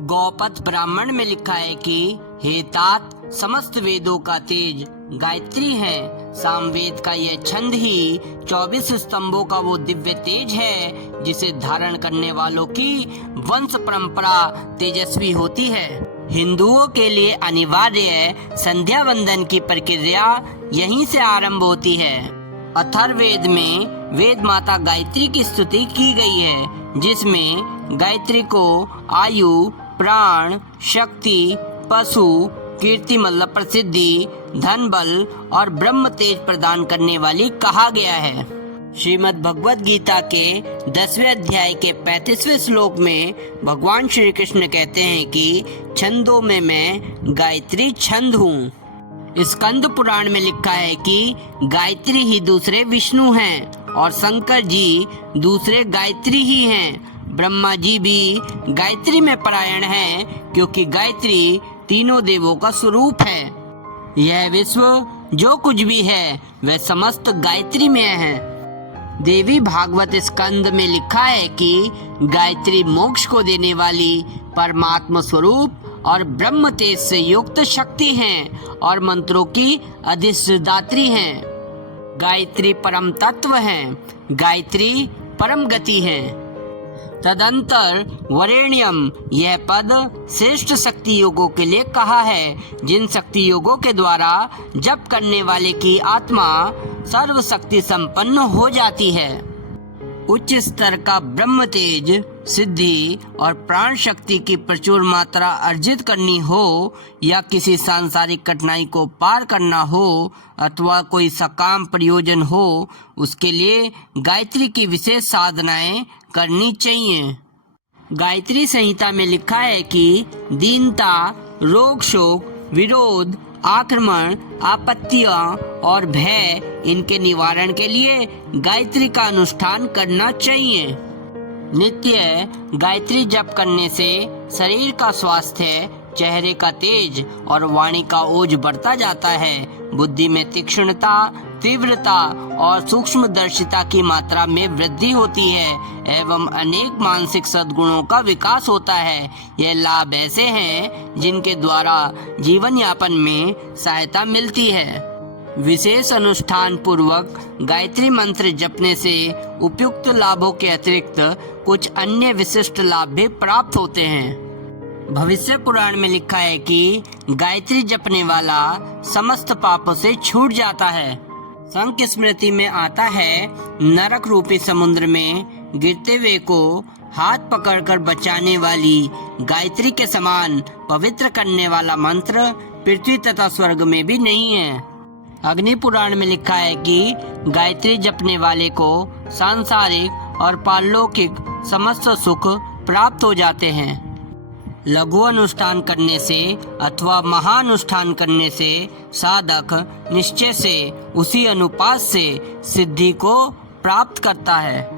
गौपथ ब्राह्मण में लिखा है कि हे तात, समस्त वेदों का तेज गायत्री है। सामवेद का यह छंद ही 24 स्तंभों का वो दिव्य तेज है जिसे धारण करने वालों की वंश परंपरा तेजस्वी होती है। हिंदुओं के लिए अनिवार्य संध्या वंदन की प्रक्रिया यहीं से आरंभ होती है। अथर्ववेद में वेद माता गायत्री की स्तुति की गई है, जिसमें गायत्री को आयु, प्राण, शक्ति, पशु, कीर्ति मतलब प्रसिद्धि, धन बल और ब्रह्म तेज प्रदान करने वाली कहा गया है। श्रीमद् भगवद गीता के 10वें अध्याय के 35वें श्लोक में भगवान श्री कृष्ण कहते हैं कि छंदों में मैं गायत्री छंद हूँ। स्कंद पुराण में लिखा है कि गायत्री ही दूसरे विष्णु हैं और शंकर जी दूसरे गायत्री ही हैं। ब्रह्मा जी भी गायत्री में परायण हैं, क्योंकि गायत्री तीनों देवों का स्वरूप है। यह विश्व जो कुछ भी है वह समस्त गायत्री में है। देवी भागवत स्कंद में लिखा है कि गायत्री मोक्ष को देने वाली परमात्मा स्वरूप और ब्रह्म तेज से युक्त शक्ति हैं और मंत्रों की अधिष्ठात्री हैं। गायत्री परम तत्व है, गायत्री परम गति है। तदंतर वरेण्यम यह पद श्रेष्ठ शक्ति योगों के लिए कहा है, जिन शक्ति योगों के द्वारा जप करने वाले की आत्मा सर्वशक्ति संपन्न हो जाती है। उच्च स्तर का ब्रह्म तेज, सिद्धि और प्राण शक्ति की प्रचुर मात्रा अर्जित करनी हो या किसी सांसारिक कठिनाई को पार करना हो अथवा कोई सकाम प्रयोजन हो, उसके लिए गायत्री की विशेष साधनाएं करनी चाहिए। गायत्री संहिता में लिखा है कि दीनता, रोग शोक, विरोध, आक्रमण, आपत्तियां और भय, इनके निवारण के लिए गायत्री का अनुष्ठान करना चाहिए। नित्य गायत्री जप करने से शरीर का स्वास्थ्य, चेहरे का तेज और वाणी का ओज बढ़ता जाता है। बुद्धि में तीक्ष्णता, तीव्रता और सूक्ष्मदर्शिता की मात्रा में वृद्धि होती है एवं अनेक मानसिक सद्गुणों का विकास होता है। यह लाभ ऐसे हैं जिनके द्वारा जीवन यापन में सहायता मिलती है। विशेष अनुष्ठान पूर्वक गायत्री मंत्र जपने से उपयुक्त लाभों के अतिरिक्त कुछ अन्य विशिष्ट लाभ भी प्राप्त होते हैं। भविष्य पुराण में लिखा है कि गायत्री जपने वाला समस्त पापों से छूट जाता है। संक स्मृति में आता है, नरक रूपी समुद्र में गिरते हुए को हाथ पकड़कर बचाने वाली गायत्री के समान पवित्र करने वाला मंत्र पृथ्वी तथा स्वर्ग में भी नहीं है। अग्नि पुराण में लिखा है कि गायत्री जपने वाले को सांसारिक और पारलौकिक समस्त सुख प्राप्त हो जाते हैं। लघु अनुष्ठान करने से अथवा महानुष्ठान करने से साधक निश्चय से उसी अनुपात से सिद्धि को प्राप्त करता है।